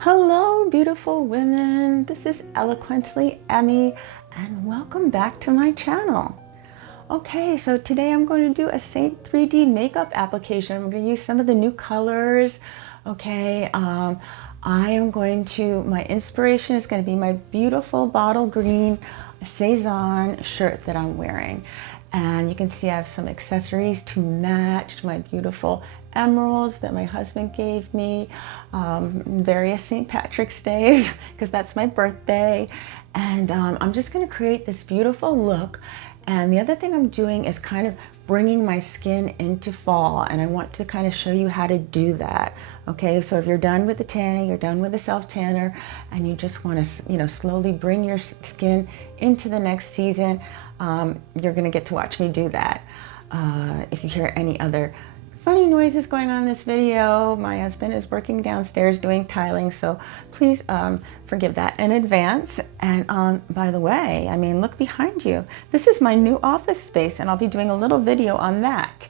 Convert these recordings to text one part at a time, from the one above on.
Hello, beautiful women. This is Eloquently Emmie, and welcome back to my channel. Okay, so today I'm going to do a SEINT IIID makeup application. I'm going to use some of the new colors. Okay, my inspiration is going to be my beautiful Bottle Green Sezane shirt that I'm wearing. And you can see I have some accessories to match my beautiful emeralds that my husband gave me, various St. Patrick's Days, because that's my birthday. And I'm just going to create this beautiful look. And the other thing I'm doing is kind of bringing my skin into fall, and I want to kind of show you how to do that. Okay, so if you're done with the tanning, you're done with the self tanner, and you just want to, slowly bring your skin into the next season, you're going to get to watch me do that. If you hear any other funny noises going on in this video, my husband is working downstairs doing tiling, so please forgive that in advance. And by the way, look behind you. This is my new office space, and I'll be doing a little video on that.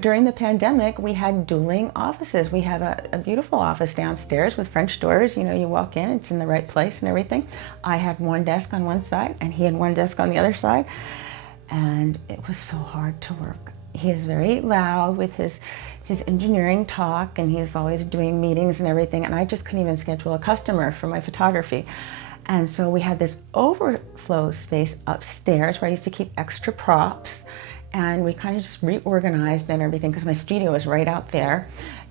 During the pandemic, we had dueling offices. We have a beautiful office downstairs with French doors. You walk in, it's in the right place and everything. I had one desk on one side, and he had one desk on the other side, and it was so hard to work. He is very loud with his engineering talk, and he's always doing meetings and everything, and I just couldn't even schedule a customer for my photography. And so we had this overflow space upstairs where I used to keep extra props, and we kind of just reorganized and everything because my studio was right out there,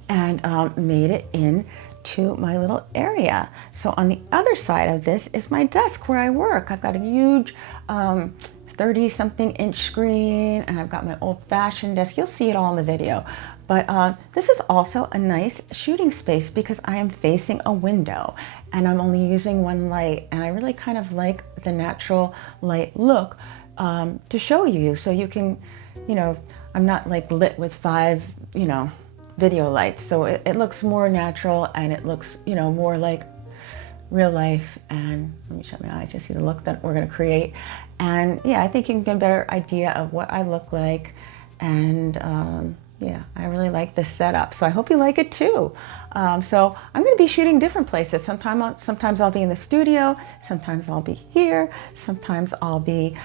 and made it into my little area. So on the other side of this is my desk where I work. I've got a huge 30-something inch screen, and I've got my old-fashioned desk. You'll see it all in the video. But this is also a nice shooting space because I am facing a window and I'm only using one light, and I really kind of like the natural light look to show you, so you can, I'm not like lit with 5, video lights, so it looks more natural, and it looks, more like real life. And let me shut my eyes to see the look that we're going to create. And yeah, I think you can get a better idea of what I look like. And yeah, I really like this setup, so I hope you like it too. So I'm going to be shooting different places. Sometimes I'll be in the studio, sometimes I'll be here, sometimes I'll be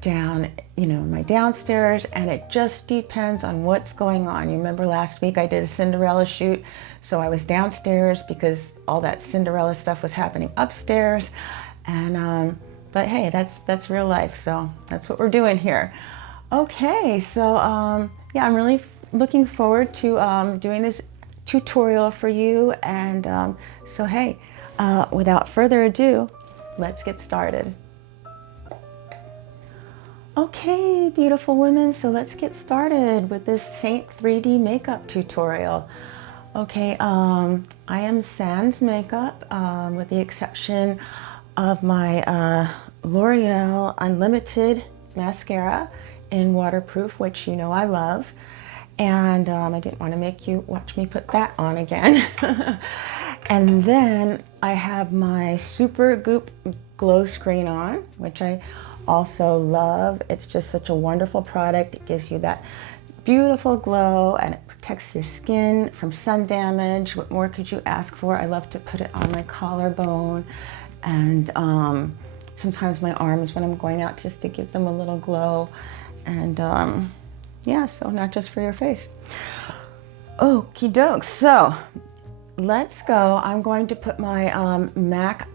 down, my downstairs, and it just depends on what's going on. You remember last week I did a Cinderella shoot, so I was downstairs because all that Cinderella stuff was happening upstairs. And but hey, that's real life, so that's what we're doing here. Okay, so yeah, I'm really looking forward to doing this tutorial for you. And so hey, without further ado, let's get started. Okay, beautiful women, so let's get started with this SEINT IIID makeup tutorial. Okay, I am sans makeup, with the exception of my L'Oreal Unlimited mascara in waterproof, which I love. And I didn't want to make you watch me put that on again. And then I have my Super Goop Glow Screen on, which I also love. It's just such a wonderful product. It gives you that beautiful glow, and it protects your skin from sun damage. What more could you ask for? I love to put it on my collarbone, and sometimes my arms when I'm going out, just to give them a little glow. And yeah, so not just for your face. Okie doke, so let's go. I'm going to put my MAC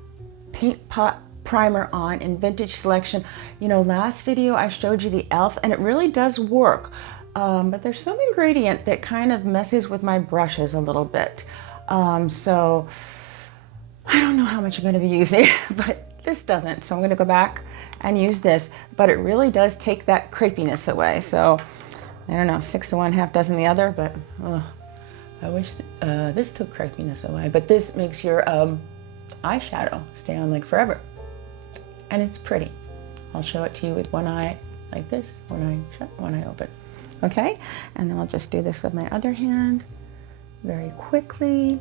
Paint Pot Primer on in Vintage Selection. Last video I showed you the e.l.f. and it really does work, but there's some ingredient that kind of messes with my brushes a little bit. So I don't know how much I'm going to be using, but this doesn't, so I'm going to go back and use this. But it really does take that crepiness away. So I don't know, 6 to 1, half dozen the other, but I wish this took crepiness away. But this makes your eyeshadow stay on like forever, and it's pretty. I'll show it to you with one eye like this, one eye shut, one eye open. Okay, and then I'll just do this with my other hand very quickly.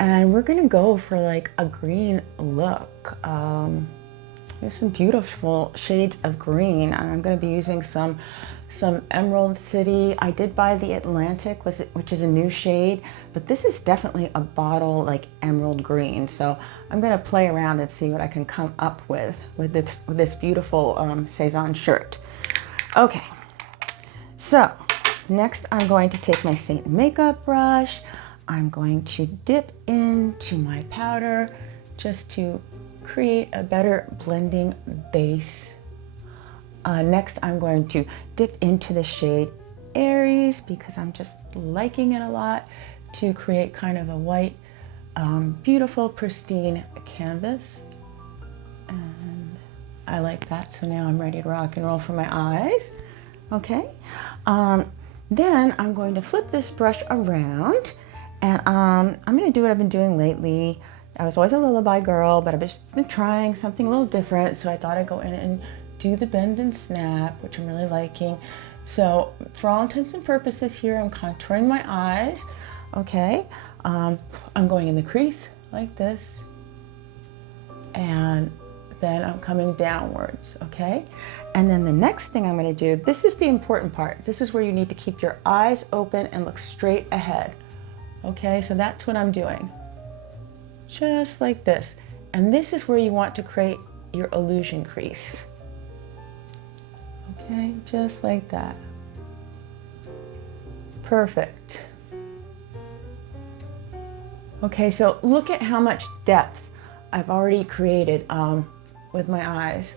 And we're gonna go for like a green look. There's some beautiful shades of green, and I'm gonna be using some some Emerald City. I did buy the Atlantic, which is a new shade, but this is definitely a bottle like emerald green. So I'm gonna play around and see what I can come up with this beautiful Sezane shirt. Okay, so next I'm going to take my SEINT makeup brush. I'm going to dip into my powder just to create a better blending base. Next, I'm going to dip into the shade Aries because I'm just liking it a lot to create kind of a white, beautiful, pristine canvas. And I like that. So now I'm ready to rock and roll for my eyes. Okay. Then I'm going to flip this brush around and I'm going to do what I've been doing lately. I was always a lullaby girl, but I've just been trying something a little different. So I thought I'd go in and do the bend and snap, which I'm really liking. So for all intents and purposes here, I'm contouring my eyes. Okay, I'm going in the crease like this, and then I'm coming downwards, okay? And then the next thing I'm gonna do, this is the important part. This is where you need to keep your eyes open and look straight ahead. Okay, so that's what I'm doing. Just like this. And this is where you want to create your illusion crease. Okay, just like that. Perfect. Okay, so look at how much depth I've already created with my eyes.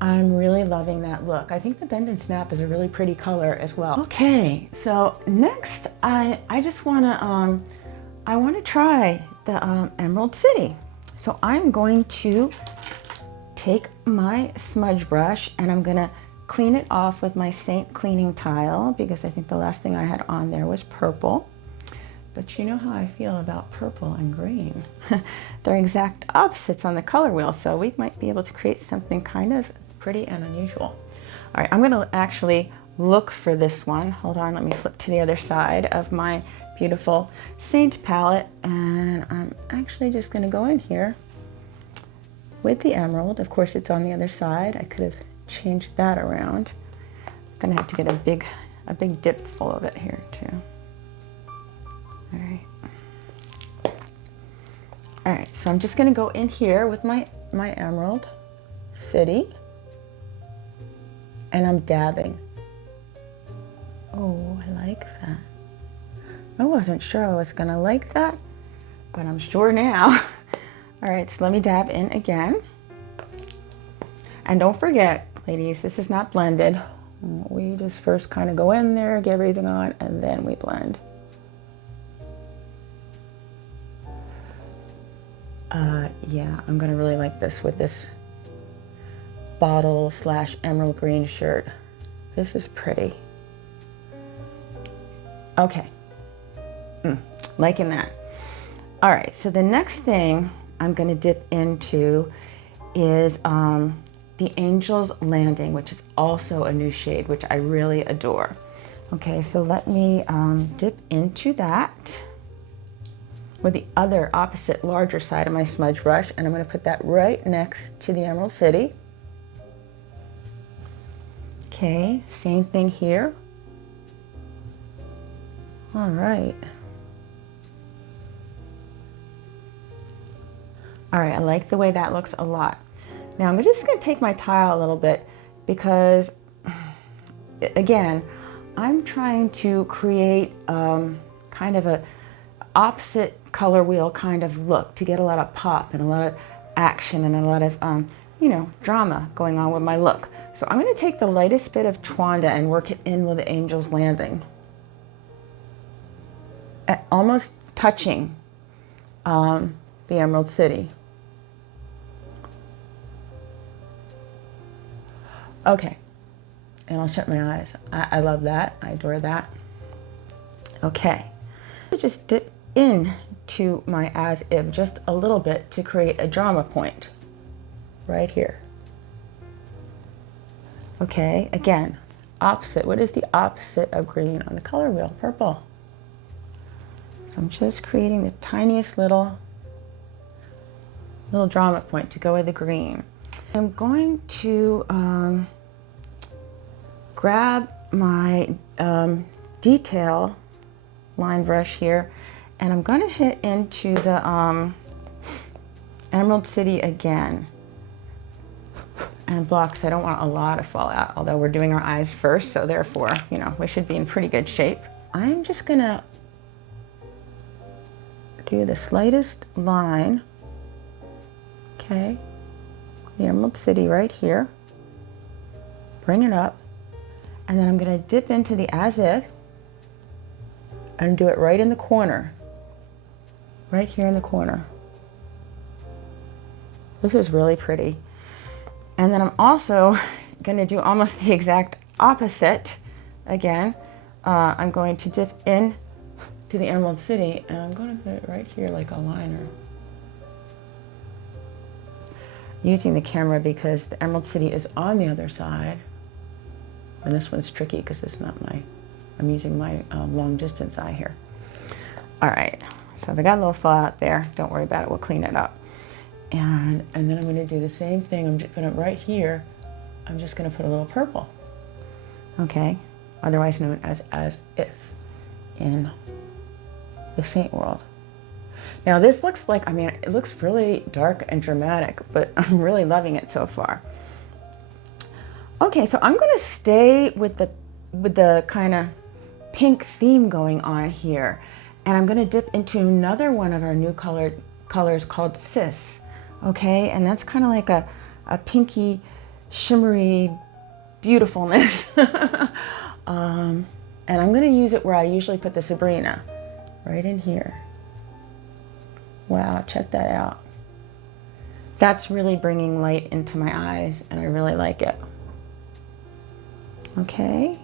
I'm really loving that look. I think the bend and snap is a really pretty color as well. Okay, so next I just wanna I wanna try the Emerald City. So I'm going to take my smudge brush and I'm gonna clean it off with my SEINT cleaning tile because I think the last thing I had on there was purple. But you know how I feel about purple and green. They're exact opposites on the color wheel, so we might be able to create something kind of pretty and unusual. All right, I'm gonna actually look for this one. Hold on, let me flip to the other side of my beautiful SEINT palette, and I'm actually just gonna go in here with the emerald. Of course, it's on the other side. I could have changed that around. I'm gonna have to get a big dip full of it here too. All right, so I'm just gonna go in here with my Emerald City, and I'm dabbing. Oh, I like that. I wasn't sure I was gonna like that, but I'm sure now. All right, so let me dab in again. And don't forget, ladies, this is not blended. We just first kind of go in there, get everything on, and then we blend. Yeah, I'm gonna really like this with this bottle / emerald green shirt. This is pretty. Okay, liking that. All right, so the next thing I'm gonna dip into is the Angels Landing, which is also a new shade, which I really adore. Okay, so let me dip into that with the other opposite larger side of my smudge brush, and I'm going to put that right next to the Emerald City. Okay, same thing here. All right. All right, I like the way that looks a lot. Now I'm just going to take my tile a little bit because, again, I'm trying to create kind of a opposite color wheel kind of look to get a lot of pop and a lot of action and a lot of, you know, drama going on with my look. So I'm going to take the lightest bit of Twanda and work it in with the Angels Landing, almost touching the Emerald City. Okay, and I'll shut my eyes. I love that. I adore that. Okay, just dip into my as if just a little bit to create a drama point right here. Okay, again, opposite. What is the opposite of green on the color wheel? Purple. So I'm just creating the tiniest little drama point to go with the green. I'm going to grab my detail line brush here, and I'm going to hit into the Emerald City again and block, because I don't want a lot to fall out, although we're doing our eyes first, so therefore, you know, we should be in pretty good shape. I'm just going to do the slightest line, okay, the Emerald City right here, bring it up, and then I'm going to dip into the As If and do it right in the corner, right here in the corner. This is really pretty. And then I'm also going to do almost the exact opposite again. I'm going to dip in to the Emerald City, and I'm going to put it right here like a liner. Using the camera because the Emerald City is on the other side. And this one's tricky because it's not my, I'm using my long distance eye here. All right, so they got a little fallout there. Don't worry about it, we'll clean it up. And then I'm going to do the same thing. I'm just going to, right here, I'm just going to put a little purple. Okay, otherwise known as If in the Saint world. Now this looks like, I mean, it looks really dark and dramatic, but I'm really loving it so far. Okay, so I'm going to stay with the kind of pink theme going on here, and I'm going to dip into another one of our new colors called Sis. Okay, and that's kind of like a pinky, shimmery beautifulness. And I'm going to use it where I usually put the Sabrina, right in here. Wow, check that out. That's really bringing light into my eyes, and I really like it. Okay.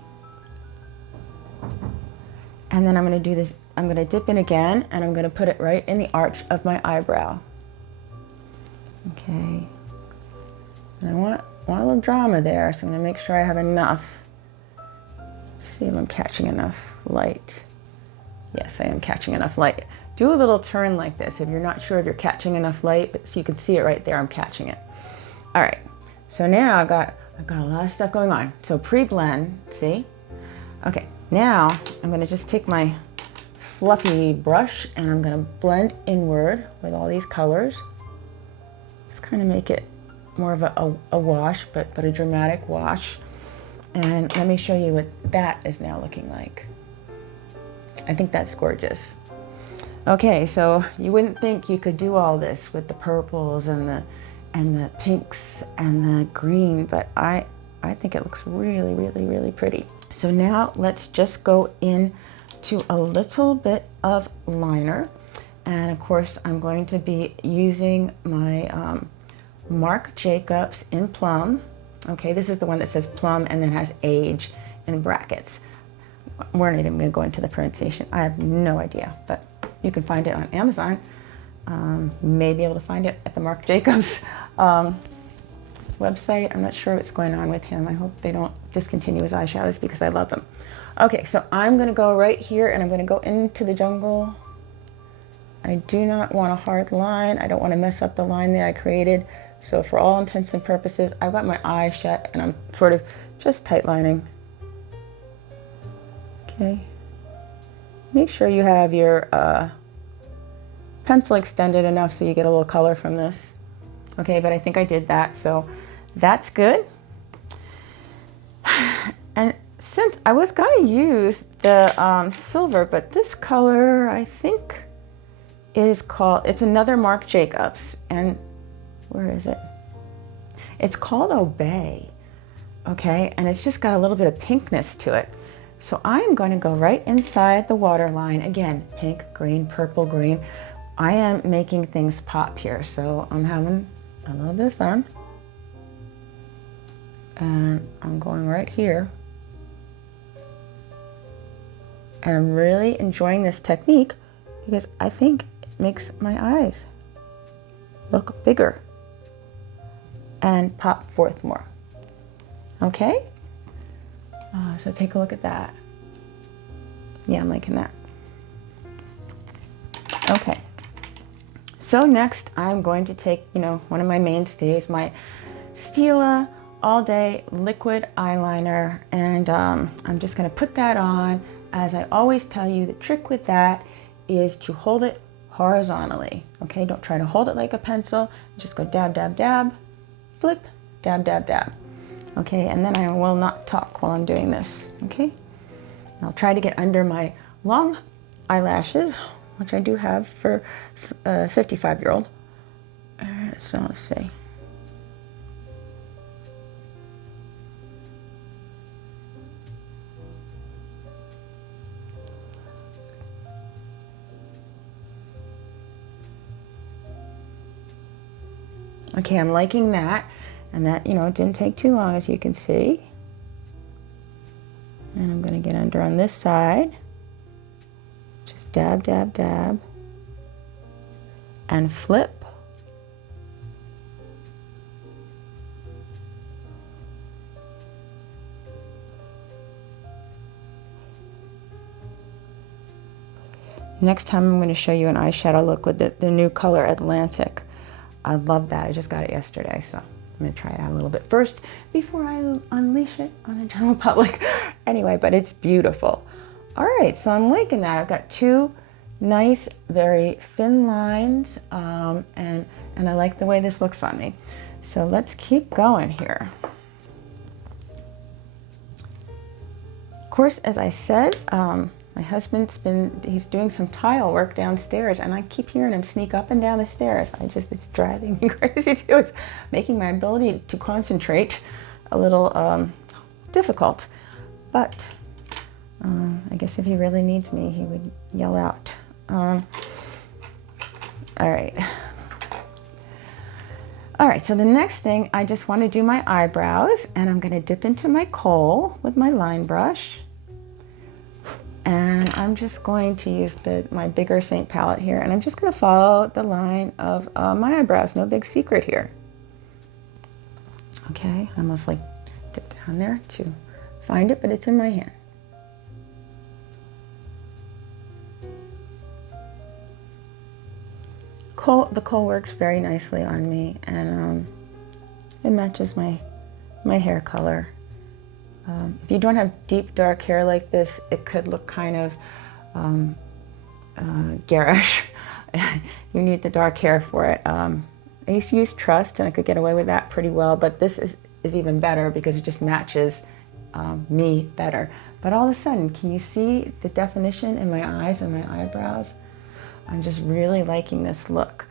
And then I'm going to do this, I'm going to dip in again, and I'm going to put it right in the arch of my eyebrow. Okay. And I want a little drama there, so I'm going to make sure I have enough. Let's see if I'm catching enough light. Yes, I am catching enough light. Do a little turn like this if you're not sure if you're catching enough light, but so you can see it right there, I'm catching it. All right, so now I've got a lot of stuff going on. So pre-blend, see? Okay, now I'm gonna just take my fluffy brush and I'm gonna blend inward with all these colors. Just kind of make it more of a wash, but a dramatic wash. And let me show you what that is now looking like. I think that's gorgeous. Okay, so you wouldn't think you could do all this with the purples and the pinks and the green, but I think it looks really, really, really pretty. So now let's just go in to a little bit of liner. And of course, I'm going to be using my Marc Jacobs in Plum. Okay, this is the one that says Plum and then has age in brackets. We're not even going to go into the pronunciation. I have no idea, but you can find it on Amazon. May be able to find it at the Marc Jacobs website. I'm not sure what's going on with him. I hope they don't discontinue his eyeshadows because I love them. Okay, so I'm going to go right here and I'm going to go into the jungle. I do not want a hard line. I don't want to mess up the line that I created. So for all intents and purposes, I've got my eyes shut and I'm sort of just tight lining. Okay. Make sure you have your pencil extended enough so you get a little color from this. Okay, but I think I did that, so that's good. And since I was gonna use the silver, but this color I think is called, it's another Marc Jacobs, and where is it? It's called Obey, okay? And it's just got a little bit of pinkness to it. So I'm going to go right inside the waterline. Again, pink, green, purple, green. I am making things pop here, so I'm having a little bit of fun. And I'm going right here. And I'm really enjoying this technique because I think it makes my eyes look bigger and pop forth more. Okay? So take a look at that. Yeah, I'm liking that. Okay. So next I'm going to take, one of my mainstays, my Stila All Day liquid eyeliner, and I'm just going to put that on. As I always tell you, the trick with that is to hold it horizontally. Okay, don't try to hold it like a pencil. Just go dab, dab, dab, flip, dab, dab, dab. Okay, and then I will not talk while I'm doing this. Okay, I'll try to get under my long eyelashes, which I do have for a 55-year-old. So let's see. Okay, I'm liking that, and that, you know, it didn't take too long, as you can see. And I'm going to get under on this side. Just dab, dab, dab, and flip. Next time I'm going to show you an eyeshadow look with the new color Atlantic. I love that. I just got it yesterday, so I'm going to try it out a little bit first before I unleash it on the general public. Anyway, but it's beautiful. All right, so I'm liking that. I've got two nice, very thin lines, and I like the way this looks on me. So let's keep going here. Of course, as I said, my husband's he's doing some tile work downstairs, and I keep hearing him sneak up and down the stairs. it's driving me crazy too. It's making my ability to concentrate a little difficult. But I guess if he really needs me, he would yell out. All right. All right, so the next thing, I just want to do my eyebrows, and I'm going to dip into my kohl with my line brush. And I'm just going to use my bigger Saint palette here, and I'm just going to follow the line of my eyebrows. No big secret here. Okay, I almost like dip down there to find it, but it's in my hand. The kohl works very nicely on me, and it matches my hair color. If you don't have deep dark hair like this, it could look kind of garish. You need the dark hair for it. I used to use Trust, and I could get away with that pretty well, but this is even better because it just matches me better. But all of a sudden, can you see the definition in my eyes and my eyebrows? I'm just really liking this look.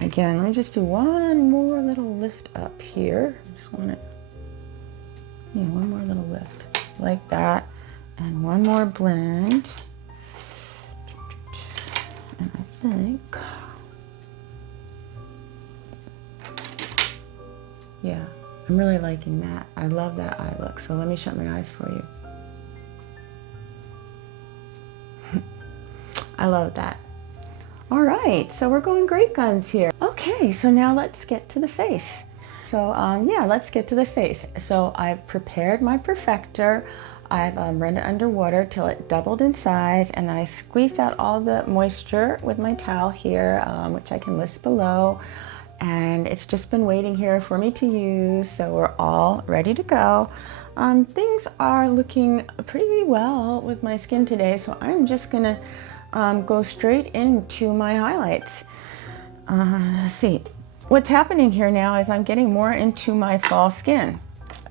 Again, let me just do one more little lift up here. I just want it. Yeah, one more little lift like that, and one more blend. And I think, yeah, I'm really liking that. I love that eye look. So let me shut my eyes for you. I love that. All right, so we're going great guns here. Okay, so now let's get to the face. So yeah, let's get to the face. So I've prepared my perfector. I've run it under water till it doubled in size, and then I squeezed out all the moisture with my towel here, which I can list below. And it's just been waiting here for me to use, so we're all ready to go. Things are looking pretty well with my skin today, so I'm just gonna go straight into my highlights. Let's see. What's happening here now is I'm getting more into my fall skin.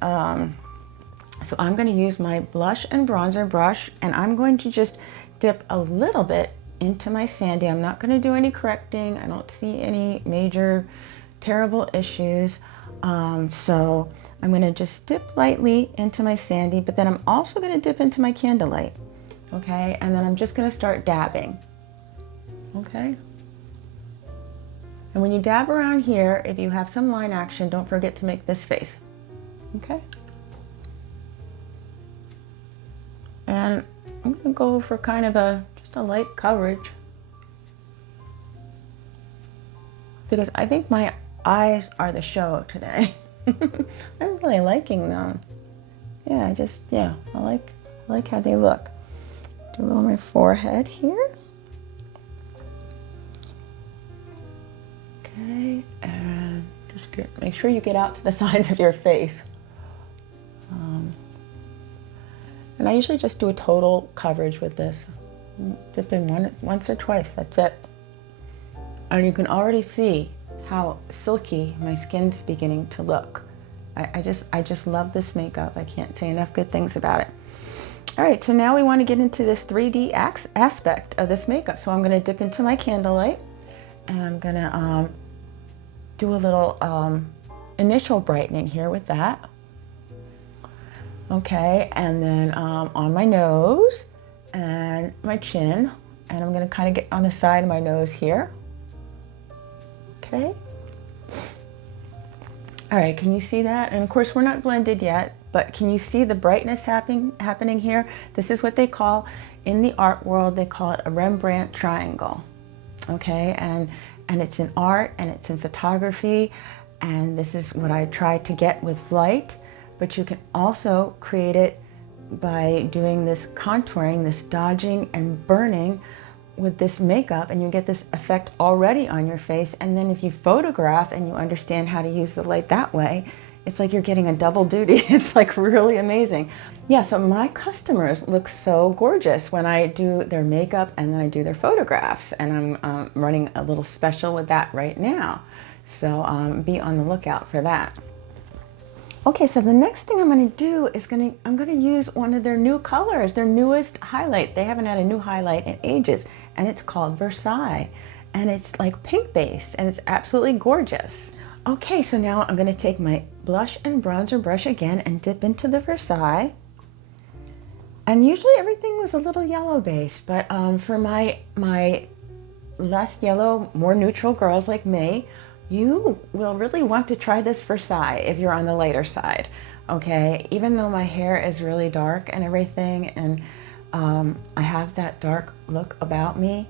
So I'm going to use my blush and bronzer brush, and I'm going to just dip a little bit into my sandy. I'm not going to do any correcting. I don't see any major terrible issues. So I'm going to just dip lightly into my sandy, but then I'm also going to dip into my candlelight. Okay, and then I'm just going to start dabbing. Okay. And when you dab around here, if you have some line action, don't forget to make this face. Okay. And I'm going to go for kind of just a light coverage, because I think my eyes are the show today. I'm really liking them. Yeah, I like how they look. Do a little on my forehead here. Okay, and Just make sure you get out to the sides of your face. And I usually just do a total coverage with this. Dip in once or twice, that's it. And you can already see how silky my skin's beginning to look. I just love this makeup. I can't say enough good things about it. All right, so now we want to get into this 3D aspect of this makeup. So I'm going to dip into my candlelight, and I'm going to do a little initial brightening here with that. Okay, and then on my nose and my chin, and I'm going to kind of get on the side of my nose here. Okay. All right, can you see that? And of course, we're not blended yet, but can you see the brightness happening here? This is what they call, in the art world, they call it a Rembrandt Triangle. Okay, and it's in art and it's in photography, and this is what I try to get with light, but you can also create it by doing this contouring, this dodging and burning with this makeup, and you get this effect already on your face. And then if you photograph and you understand how to use the light that way, it's like you're getting a double duty. It's like really amazing. Yeah, so my customers look so gorgeous when I do their makeup and then I do their photographs, and I'm running a little special with that right now. So be on the lookout for that. Okay, so the next thing I'm going to do is I'm going to use one of their new colors, their newest highlight. They haven't had a new highlight in ages, and it's called Versailles, and it's like pink based, and it's absolutely gorgeous. Okay, so now I'm going to take my blush and bronzer brush again and dip into the Versailles. And usually everything was a little yellow based, but for my less yellow, more neutral girls like me, you will really want to try this Versailles if you're on the lighter side, okay? Even though my hair is really dark and everything, and I have that dark look about me,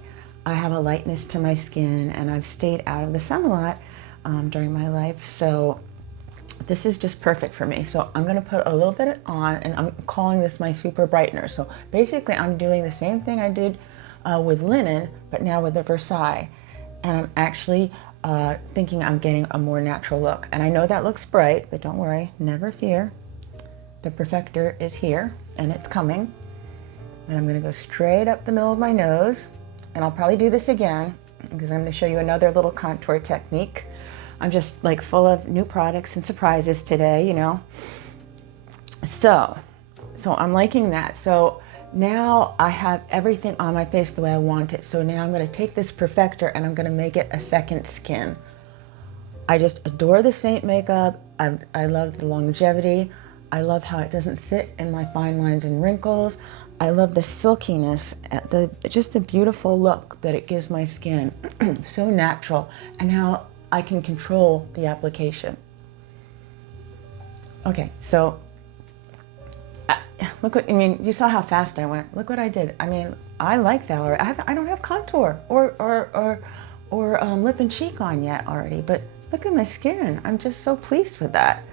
I have a lightness to my skin, and I've stayed out of the sun a lot during my life, so this is just perfect for me. So I'm gonna put a little bit on, and I'm calling this my super brightener. So basically I'm doing the same thing I did with linen, but now with the Versailles, and I'm actually thinking I'm getting a more natural look. And I know that looks bright, but don't worry, never fear. The perfector is here, and it's coming. And I'm gonna go straight up the middle of my nose, and I'll probably do this again because I'm gonna show you another little contour technique. I'm just like full of new products and surprises today, you know. So I'm liking that. So now I have everything on my face the way I want it. So now I'm going to take this perfector and I'm going to make it a second skin. I just adore the Saint makeup. I love the longevity. I love how it doesn't sit in my fine lines and wrinkles. I love the silkiness, just the beautiful look that it gives my skin. So natural, and how I can control the application. Okay, so look what, I mean, you saw how fast I went. Look what I did. I mean, I like that already. I don't have contour or lip and cheek on yet already, but look at my skin. I'm just so pleased with that.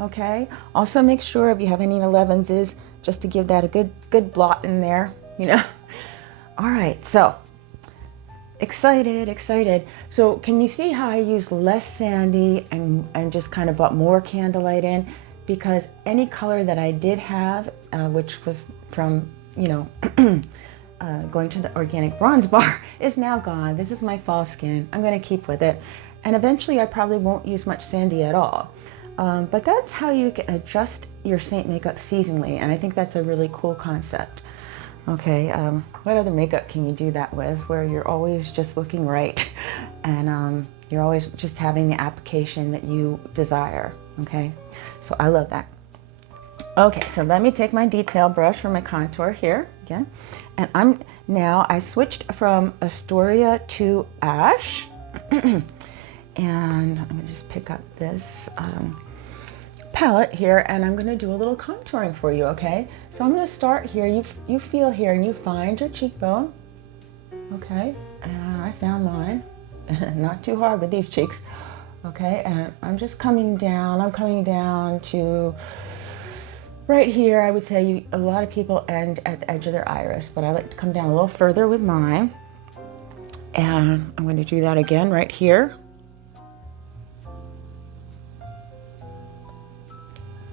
Okay. Also make sure if you have any 11s just to give that a good blot in there, you know. All right, so excited. So can you see how I used less sandy and just kind of brought more candlelight in? Because any color that I did have, which was from, you know, going to the organic bronze bar, is now gone. This is my fall skin. I'm going to keep with it. And eventually I probably won't use much sandy at all. But that's how you can adjust your Saint makeup seasonally. And I think that's a really cool concept. Okay, what other makeup can you do that with, where you're always just looking right and you're always just having the application that you desire? Okay, so I love that. Okay, so let me take my detail brush for my contour here again, and I switched from Astoria to Ash, and I'm gonna just pick up this palette here, and I'm gonna do a little contouring for you. Okay, so I'm gonna start here. You feel here, and you find your cheekbone. Okay, and I found mine. Not too hard with these cheeks. Okay, and I'm just coming down. I'm coming down to right here. I would say a lot of people end at the edge of their iris, but I like to come down a little further with mine. And I'm going to do that again right here.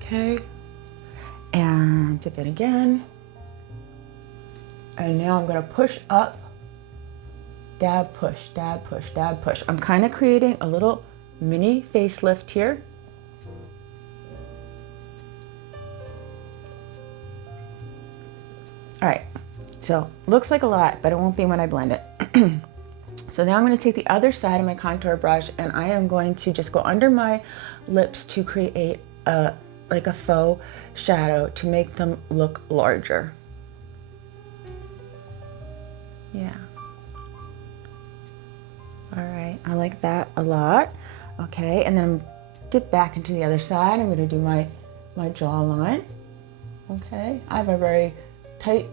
Okay, and dip in again. And now I'm gonna push up, dab, push, dab, push, dab, push. I'm kind of creating a little mini facelift here. All right, so looks like a lot, but it won't be when I blend it. So now I'm going to take the other side of my contour brush and I am going to just go under my lips to create like a faux shadow to make them look larger. Yeah. All right, I like that a lot. Okay, and then I'm dip back into the other side. I'm going to do my jawline. Okay, I have a very tight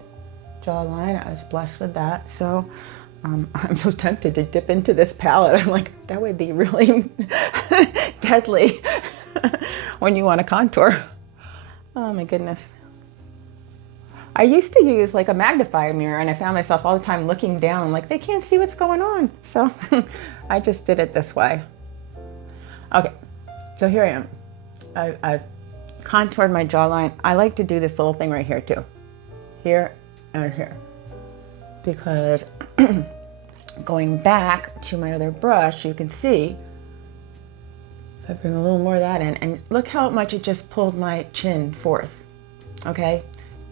jawline. I was blessed with that, so I'm so tempted to dip into this palette. I'm like, that would be really deadly when you want to contour. Oh my goodness. I used to use like a magnifier mirror and I found myself all the time looking down like they can't see what's going on. So I just did it this way. Okay, so here I am. I've contoured my jawline. I like to do this little thing right here too. Here and here. Because going back to my other brush, you can see, if I bring a little more of that in, and look how much it just pulled my chin forth, okay?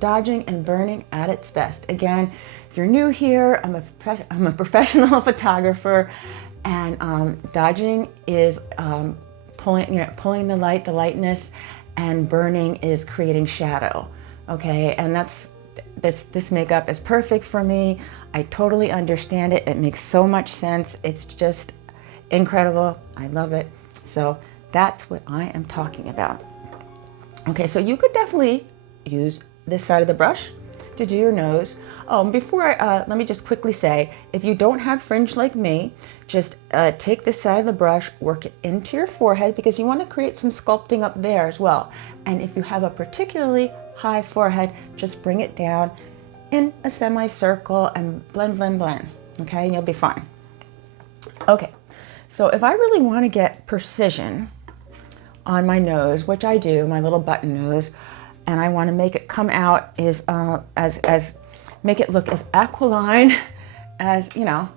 Dodging and burning at its best. Again, if you're new here, I'm a professional photographer, and dodging is pulling the light, the lightness, and burning is creating shadow, okay? And that's, this makeup is perfect for me. I totally understand it. It makes so much sense. It's just incredible. I love it. So that's what I am talking about. Okay, so you could definitely use this side of the brush to do your nose. Oh, and before let me just quickly say, if you don't have fringe like me, just take this side of the brush, work it into your forehead because you want to create some sculpting up there as well. And if you have a particularly high forehead, just bring it down in a semicircle and blend, blend, blend. Okay, and you'll be fine. Okay, so if I really want to get precision on my nose, which I do, my little button nose, and I want to make it come out make it look as aquiline as, you know,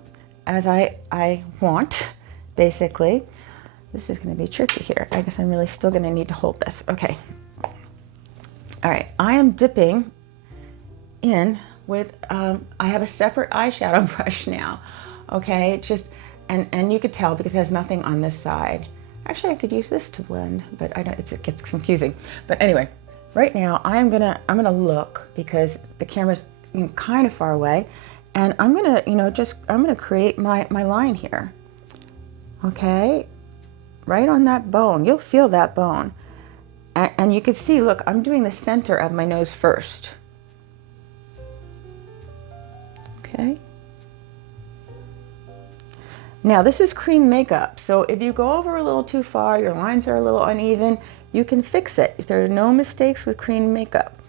as I want, basically. This is going to be tricky here. I guess I'm really still going to need to hold this. Okay. All right, I am dipping in with, I have a separate eyeshadow brush now. Okay, just, and you could tell because it has nothing on this side. Actually, I could use this to blend, but I don't, it gets confusing. But anyway, right now I'm gonna look because the camera's kind of far away, and I'm gonna, I'm gonna create my line here. Okay, right on that bone. You'll feel that bone, and you can see. Look, I'm doing the center of my nose first. Okay. Now this is cream makeup, so if you go over a little too far, your lines are a little uneven, you can fix it. There are no mistakes with cream makeup.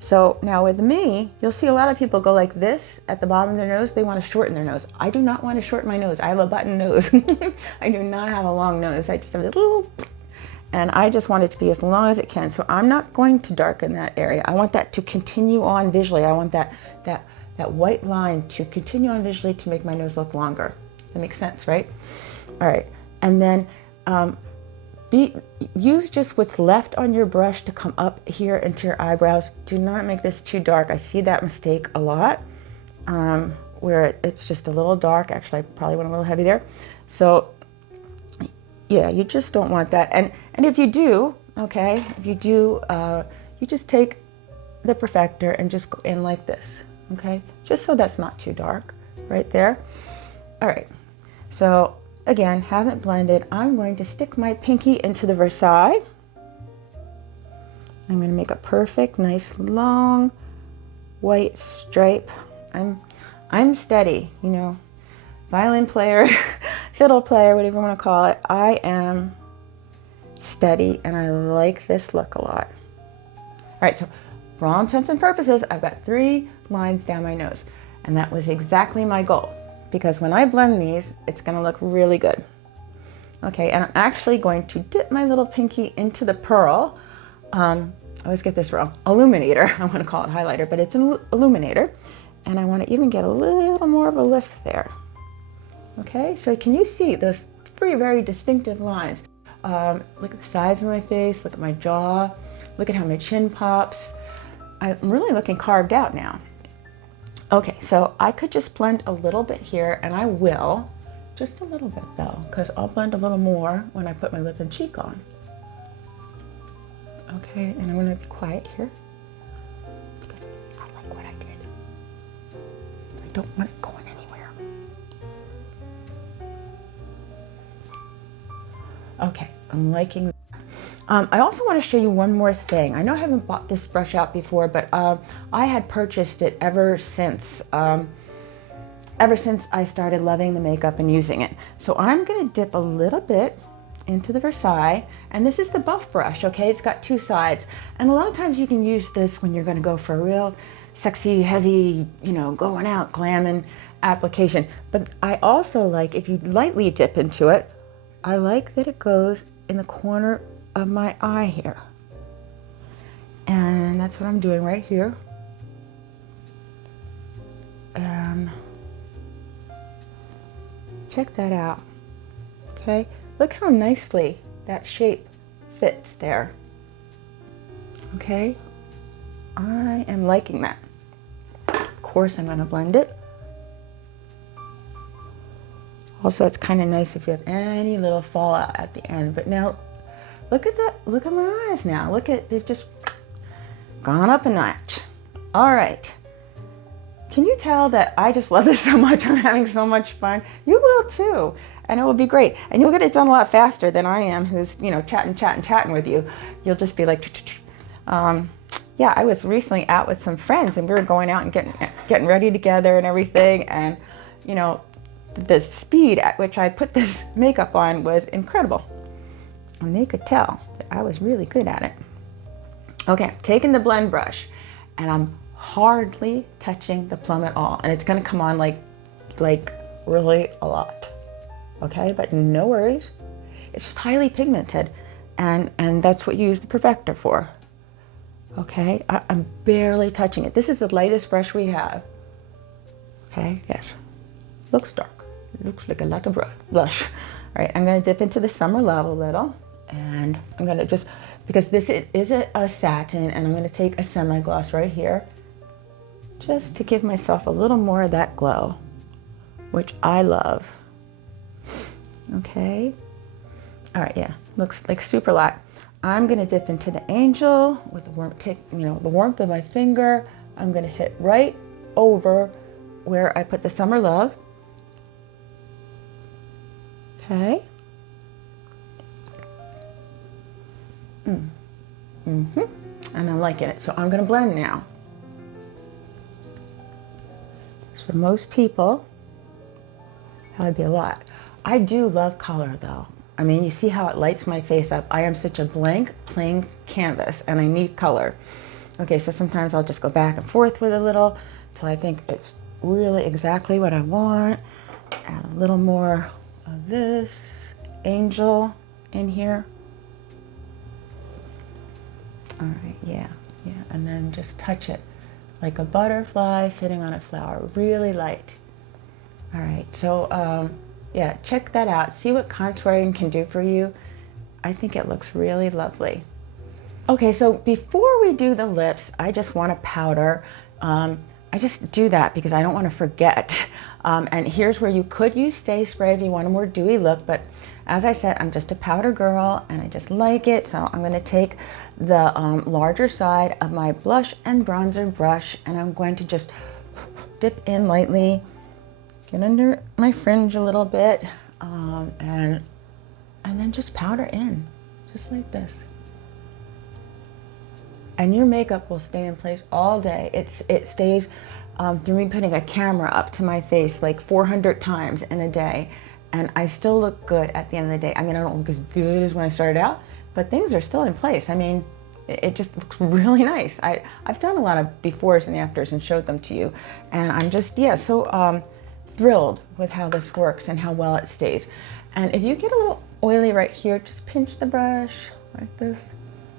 So now with me, you'll see a lot of people go like this at the bottom of their nose. They want to shorten their nose. I do not want to shorten my nose. I have a button nose. I do not have a long nose. I just have a little, and I just want it to be as long as it can. So I'm not going to darken that area. I want that to continue on visually. I want that white line to continue on visually to make my nose look longer. That makes sense, right? All right, and then use just what's left on your brush to come up here into your eyebrows. Do not make this too dark. I see that mistake a lot, where it's just a little dark. Actually, I probably went a little heavy there. So yeah, you just don't want that. And if you do, okay, you just take the perfector and just go in like this, okay? Just so that's not too dark, right there. All right, so again, haven't blended. I'm going to stick my pinky into the Versailles. I'm going to make a perfect, nice, long, white stripe. I'm steady, violin player, fiddle player, whatever you want to call it. I am steady, and I like this look a lot. All right, so for all intents and purposes, I've got 3 lines down my nose, and that was exactly my goal. Because when I blend these, it's gonna look really good. Okay, and I'm actually going to dip my little pinky into the pearl I always get this wrong, Illuminator. I want to call it highlighter, but it's an Illuminator. And I want to even get a little more of a lift there. Okay, so can you see those three very distinctive lines? Look at the size of my face, look at my jaw, look at how my chin pops. I'm really looking carved out now. Okay, so I could just blend a little bit here, and I will, just a little bit though, because I'll blend a little more when I put my lip and cheek on. Okay, and I'm gonna be quiet here, because I like what I did. I don't want it going anywhere. Okay, I'm liking that. I also want to show you one more thing. I know I haven't bought this brush out before, but I had purchased it ever since I started loving the makeup and using it. So I'm going to dip a little bit into the Versailles, and this is the buff brush, okay? It's got two sides, and a lot of times you can use this when you're going to go for a real sexy, heavy, you know, going out, glamming application. But I also like, if you lightly dip into it, I like that it goes in the corner of my eye here. And that's what I'm doing right here. And check that out, okay? Look how nicely that shape fits there, okay? I am liking that. Of course, I'm gonna blend it. Also, it's kind of nice if you have any little fallout at the end, but now, look at that, look at my eyes now. Look at, they've just gone up a notch. All right. Can you tell that I just love this so much? I'm having so much fun. You will too, and it will be great. And you'll get it done a lot faster than I am, who's, you know, chatting with you. You'll just be like, yeah, I was recently out with some friends, and we were going out and getting ready together and everything. And, you know, the speed at which I put this makeup on was incredible. And they could tell that I was really good at it. Okay, I'm taking the blend brush, and I'm hardly touching the plum at all. And it's gonna come on like really a lot. Okay, but no worries. It's just highly pigmented, and that's what you use the perfector for. Okay, I'm barely touching it. This is the lightest brush we have. Okay, yes, looks dark. Looks like a lot of blush. All right, I'm gonna dip into the Summer Love a little, and I'm gonna just, because this is a satin, and I'm gonna take a semi-gloss right here, just to give myself a little more of that glow, which I love. Okay, all right, yeah, looks like super light. I'm gonna dip into the Angel with the warmth, the warmth of my finger. I'm gonna hit right over where I put the Summer Love. Okay. And I'm liking it. So I'm gonna blend now. So for most people, that would be a lot. I do love color though. I mean, you see how it lights my face up. I am such a blank, plain canvas, and I need color. Okay, so sometimes I'll just go back and forth with a little till I think it's really exactly what I want. Add a little more of this Angel in here. All right, yeah, and then just touch it like a butterfly sitting on a flower, really light. All right, so yeah, check that out. See what contouring can do for you. I think it looks really lovely. Okay, so before we do the lips, I just want to powder. I just do that because I don't want to forget. And here's where you could use Stay Spray if you want a more dewy look, but as I said, I'm just a powder girl and I just like it. So I'm going to take the larger side of my blush and bronzer brush, and I'm going to just dip in lightly, get under my fringe a little bit, and then just powder in, just like this. And your makeup will stay in place all day. It stays through me putting a camera up to my face like 400 times in a day, and I still look good at the end of the day. I mean, I don't look as good as when I started out, but things are still in place. I mean, it just looks really nice. I've done a lot of befores and afters and showed them to you, and I'm just, yeah, so thrilled with how this works and how well it stays. And if you get a little oily right here, just pinch the brush like this.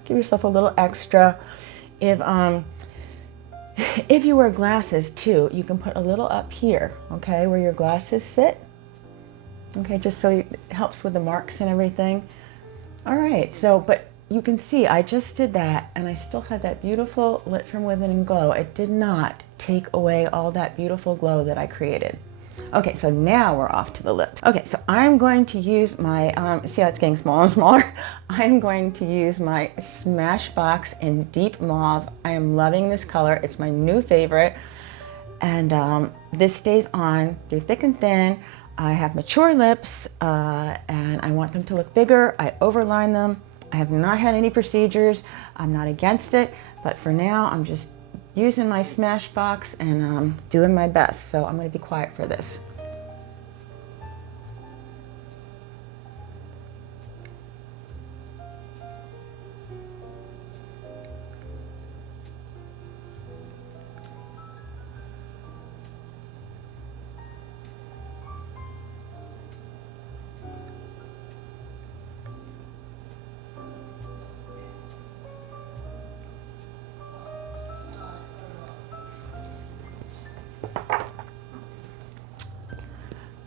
give yourself a little extra. If you wear glasses too, you can put a little up here, okay, where your glasses sit. Okay, just so it helps with the marks and everything. All right, so, but you can see I just did that and I still had that beautiful lit from within glow. It did not take away all that beautiful glow that I created. Okay, so now we're off to the lips. Okay, so I'm going to use my, see how it's getting smaller and smaller? I'm going to use my Smashbox in Deep Mauve. I am loving this color. It's my new favorite. And this stays on through thick and thin. I have mature lips and I want them to look bigger. I overline them. I have not had any procedures. I'm not against it, but for now I'm just using my Smashbox and doing my best. So I'm going to be quiet for this.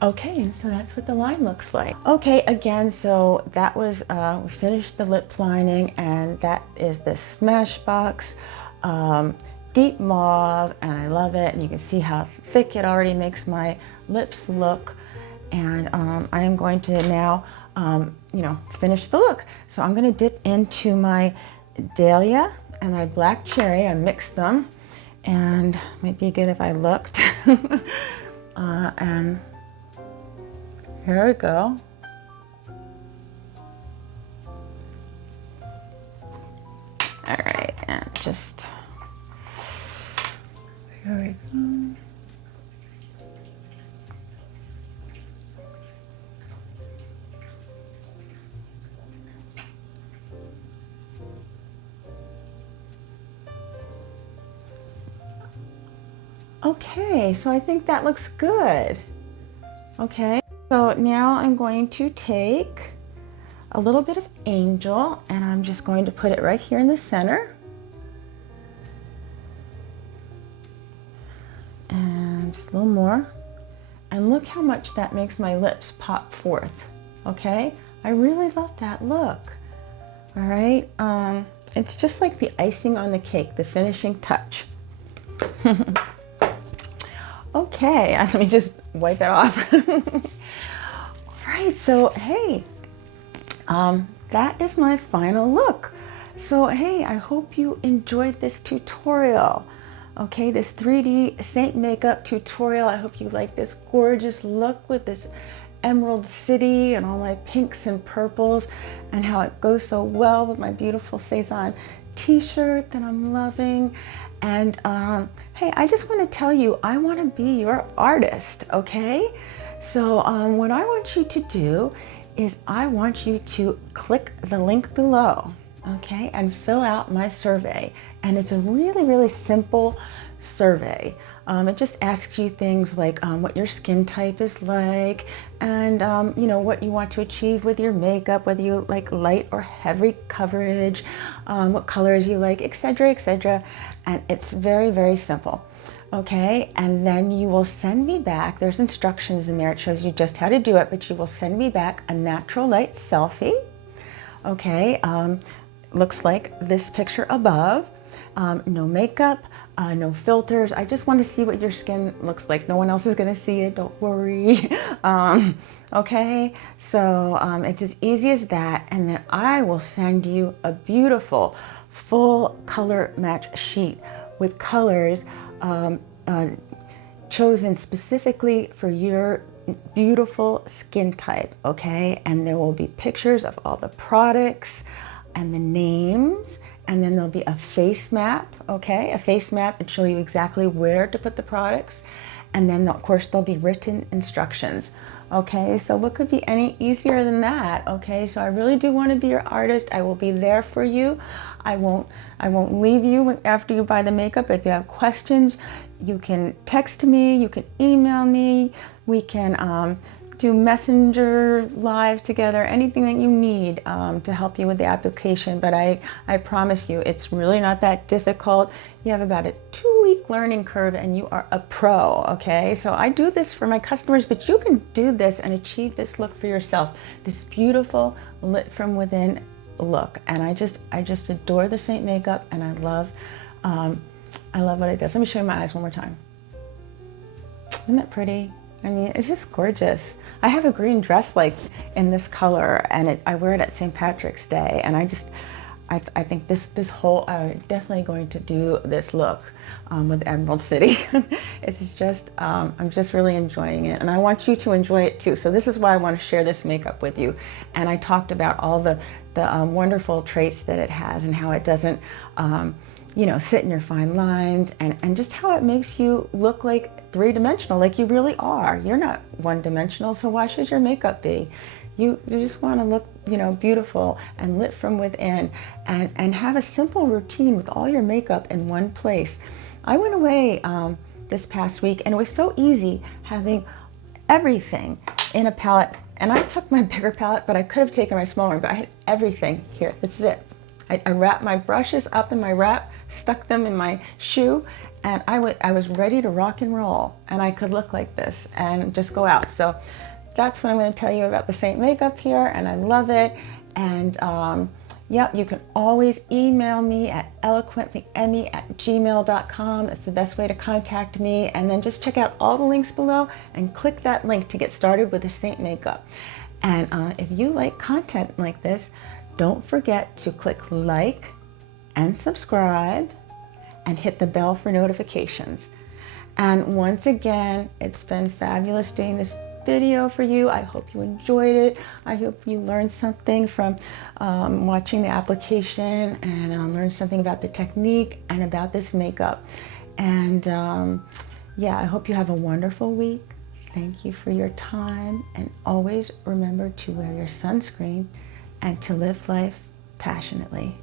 Okay, so that's what the line looks like. Okay, again, so that was, we finished the lip lining, and that is the Smashbox Deep Mauve, and I love it. And you can see how thick it already makes my lips look. And I am going to now, you know, finish the look. So I'm gonna dip into my Dahlia and my Black Cherry and mix them. And might be good if I looked. And here we go. All right, and just, here we go. Okay, so I think that looks good. Okay. So now I'm going to take a little bit of Angel and I'm just going to put it right here in the center. And just a little more. And look how much that makes my lips pop forth. Okay? I really love that look. All right? It's just like the icing on the cake, the finishing touch. Okay, let me just wipe it off. All right, so hey, that is my final look. So hey, I hope you enjoyed this tutorial. Okay, this 3D Saint makeup tutorial. I hope you like this gorgeous look with this emerald city and all my pinks and purples and how it goes so well with my beautiful Sezane t-shirt that I'm loving. And hey, I just want to tell you, I want to be your artist, okay? So what I want you to do is I want you to click the link below, okay, and fill out my survey. And it's a really, really simple survey. It just asks you things like what your skin type is like, and you know, what you want to achieve with your makeup, whether you like light or heavy coverage, what colors you like, etc., etc. And it's very, very simple. Okay, and then you will send me back, there's instructions in there, it shows you just how to do it, but you will send me back a natural light selfie. Okay, looks like this picture above. No makeup, no filters. I just want to see what your skin looks like. No one else is going to see it, don't worry. Okay, so it's as easy as that, and then I will send you a beautiful full color match sheet with colors chosen specifically for your beautiful skin type, okay? And there will be pictures of all the products and the names, and then there'll be a face map, okay? A face map and show you exactly where to put the products. And then of course there'll be written instructions. Okay, so what could be any easier than that? Okay, so I really do want to be your artist. I will be there for you. I won't leave you after you buy the makeup. If you have questions, you can text me, you can email me, we can do messenger live together, anything that you need to help you with the application. But I promise you, it's really not that difficult. You have about a 2-week learning curve and you are a pro, okay? So I do this for my customers, but you can do this and achieve this look for yourself. This beautiful lit from within look. And I just adore the Saint makeup, and I love what it does. Let me show you my eyes one more time. Isn't that pretty? I mean, it's just gorgeous. I have a green dress like in this color, and I wear it at St. Patrick's Day, and I think this whole, definitely going to do this look with Emerald City. It's just, I'm just really enjoying it, and I want you to enjoy it too. So this is why I want to share this makeup with you. And I talked about all the wonderful traits that it has, and how it doesn't, you know, sit in your fine lines, and just how it makes you look like three-dimensional, like you really are. You're not one-dimensional, so why should your makeup be? You just want to look, you know, beautiful and lit from within, and have a simple routine with all your makeup in one place. I went away this past week, and it was so easy having everything in a palette. And I took my bigger palette, but I could have taken my smaller one, but I had everything here. This is it. I wrapped my brushes up in my wrap, stuck them in my shoe, and I was ready to rock and roll, and I could look like this and just go out. So that's what I'm going to tell you about the Saint makeup here, and I love it. And yep, you can always email me at eloquentlyemmie@gmail.com. It's the best way to contact me. And then just check out all the links below and click that link to get started with the Saint makeup. And if you like content like this, don't forget to click like and subscribe and hit the bell for notifications. And once again, it's been fabulous doing this video for you. I hope you enjoyed it. I hope you learned something from watching the application, and learned something about the technique and about this makeup. And yeah, I hope you have a wonderful week. Thank you for your time, and always remember to wear your sunscreen and to live life passionately.